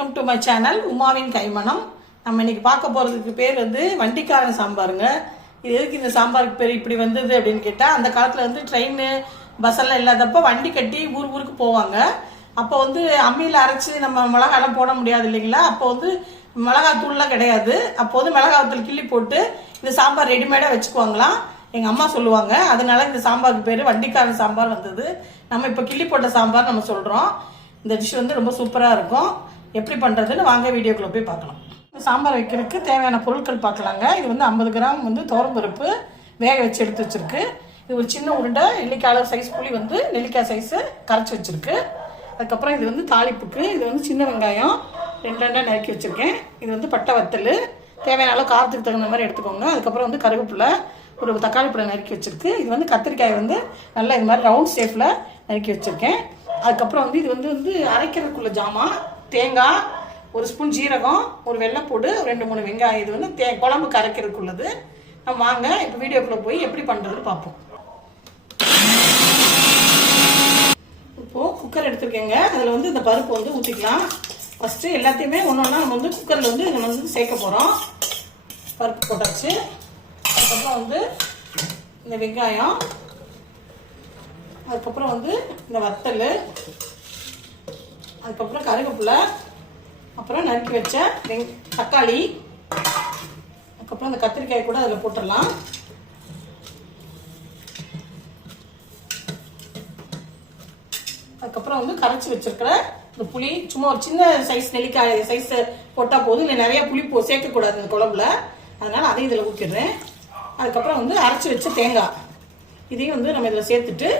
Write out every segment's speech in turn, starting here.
Welcome to my channel உமாவின் கைமணம். நம்ம இன்னைக்கு பார்க்க போகிறதுக்கு பேர் வந்து வண்டிக்காரன் சாம்பாருங்க. இது எதுக்கு இந்த சாம்பாருக்கு பேர் இப்படி வந்தது அப்படின்னு கேட்டால் அந்த காலத்தில் வந்து ட்ரெயின் பஸ்ஸெல்லாம் இல்லாதப்போ இல்லாதப்ப வண்டி கட்டி ஊர் ஊருக்கு போவாங்க. அப்போ வந்து அம்மியில் அரைச்சி நம்ம மிளகாலாம் போட முடியாது இல்லைங்களா? அப்போ வந்து மிளகாத்தூள்லாம் கிடையாது. அப்போ வந்து மிளகாத்தூள் கிள்ளி போட்டு இந்த சாம்பார் ரெடிமேடாக வச்சுக்குவாங்களாம். எங்கள் அம்மா சொல்லுவாங்க. அதனால இந்த சாம்பாருக்கு பேர் வண்டிக்காரன் சாம்பார் வந்தது. நம்ம இப்போ கிள்ளி போட்ட சாம்பார் நம்ம சொல்கிறோம் இந்த டிஷ் வந்து ரொம்ப சூப்பராக இருக்கும். எப்படி பண்ணுறதுன்னு வாங்க வீடியோக்குள்ள போய் பார்க்கலாம். சாம்பார் வைக்கிறதுக்கு தேவையான பொருட்கள் பார்க்கலாங்க. இது வந்து ஐம்பது கிராம் வந்து தோரம்பருப்பு வேக வச்சு எடுத்து வச்சுருக்கு. இது ஒரு சின்ன உருண்டை நெல்லிக்காய் சைஸ் புளி வந்து நெல்லிக்காய் சைஸு கரைச்சி வச்சிருக்கு. அதுக்கப்புறம் இது வந்து தாளிப்புக்கு இது வந்து சின்ன வெங்காயம் ரெண்டு ரெண்டாக நறுக்கி வச்சுருக்கேன். இது வந்து பட்டை வத்தல். தேவையான அளவு காரத்துக்கு தகுந்த மாதிரி எடுத்துக்கோங்க. அதுக்கப்புறம் வந்து கருவேப்பிலை ஒரு தக்காளி பழம் நறுக்கி வச்சுருக்கு. இது வந்து கத்திரிக்காய் வந்து நல்லா இது மாதிரி ரவுண்ட் ஷேப்பில் நறுக்கி வச்சுருக்கேன். அதுக்கப்புறம் வந்து இது வந்து வந்து அரைக்கிறதுக்குள்ள ஜாமான். தேங்காய் ஒரு ஸ்பூன் ஜீரகம் ஒரு வெள்ளைப்பூடு ரெண்டு மூணு வெங்காயம். இது வந்து தே குழம்பு கரைக்கிறதுக்குள்ளது. நம்ம வாங்க இப்போ வீடியோக்குள்ளே போய் எப்படி பண்ணுறதுன்னு பார்ப்போம். இப்போது குக்கர் எடுத்துருக்கேங்க. அதில் வந்து இந்த பருப்பு வந்து ஊற்றிக்கலாம் ஃபஸ்ட்டு எல்லாத்தையுமே ஒன்று ஒன்றா நம்ம வந்து குக்கரில் வந்து நம்ம வந்து சேர்க்க போகிறோம் பருப்பு போட்டாச்சு. அதுக்கப்புறம் வந்து இந்த வெங்காயம். அதுக்கப்புறம் வந்து இந்த வத்தல். அதுக்கப்புறம் கருவேப்பிலை அப்புறம் நறுக்கி வச்ச வெங் தக்காளி அதுக்கப்புறம் அந்த கத்திரிக்காய் கூட அதில் போட்டுடலாம். அதுக்கப்புறம் வந்து கரைச்சி வச்சிருக்கிற இந்த புளி சும்மா ஒரு சின்ன சைஸ் நெல்லிக்காய் சைஸ் போட்டால் போதும் இல்லை நிறைய புளி போ சேர்க்கக்கூடாது இந்த குழம்புல. அதனால அதையும் இதில் ஊற்றிடுறேன் அதுக்கப்புறம் வந்து அரைச்சி வச்ச தேங்காய். இதையும் வந்து நம்ம இதில் சேர்த்துட்டு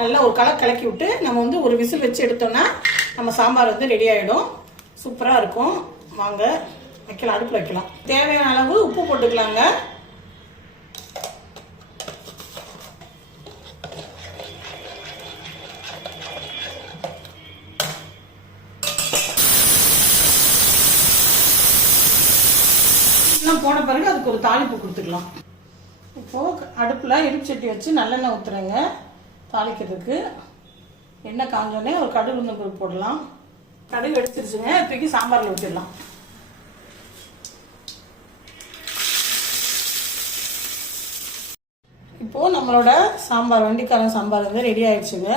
நல்லா ஒரு கலர் கலக்கி விட்டு நம்ம வந்து ஒரு விசில் வச்சு எடுத்தோம்னா நம்ம சாம்பார் வந்து ரெடி ஆகிடும் சூப்பராக இருக்கும். வாங்க வைக்கலாம் அடுப்பில் வைக்கலாம். தேவையான அளவு உப்பு போட்டுக்கலாங்க. போன பிறகு அதுக்கு ஒரு தாளிப்பு கொடுத்துக்கலாம். இப்போ அடுப்பில் இடிச்சட்டி வச்சு நல்லெண்ணெய் ஊற்றுறேங்க தாளிக்கிறதுக்கு. எண்ணெய் காஞ்சோடனே ஒரு கடுகு உளுந்தம் பருப்பு போடலாம். கடுகு எடுத்துருச்சுங்க தூக்கி சாம்பாரில் ஊற்றிடலாம் இப்போ நம்மளோட சாம்பார் வண்டிக்காரன் சாம்பார் வந்து ரெடி ஆயிடுச்சுங்க.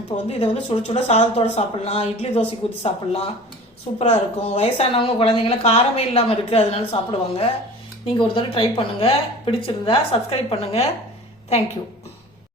இப்போ வந்து இதை வந்து சுட சுட சாதத்தோட சாப்பிடலாம் இட்லி தோசை ஊற்றி சாப்பிடலாம். சூப்பராக இருக்கும். வயசானவங்க குழந்தைங்களாம் காரமே இல்லாமல் இருக்குது அதனால சாப்பிடுவாங்க. நீங்கள் ஒரு தடவை ட்ரை பண்ணுங்கள் பிடிச்சிருந்தா சப்ஸ்கிரைப் பண்ணுங்கள் தேங்க்யூ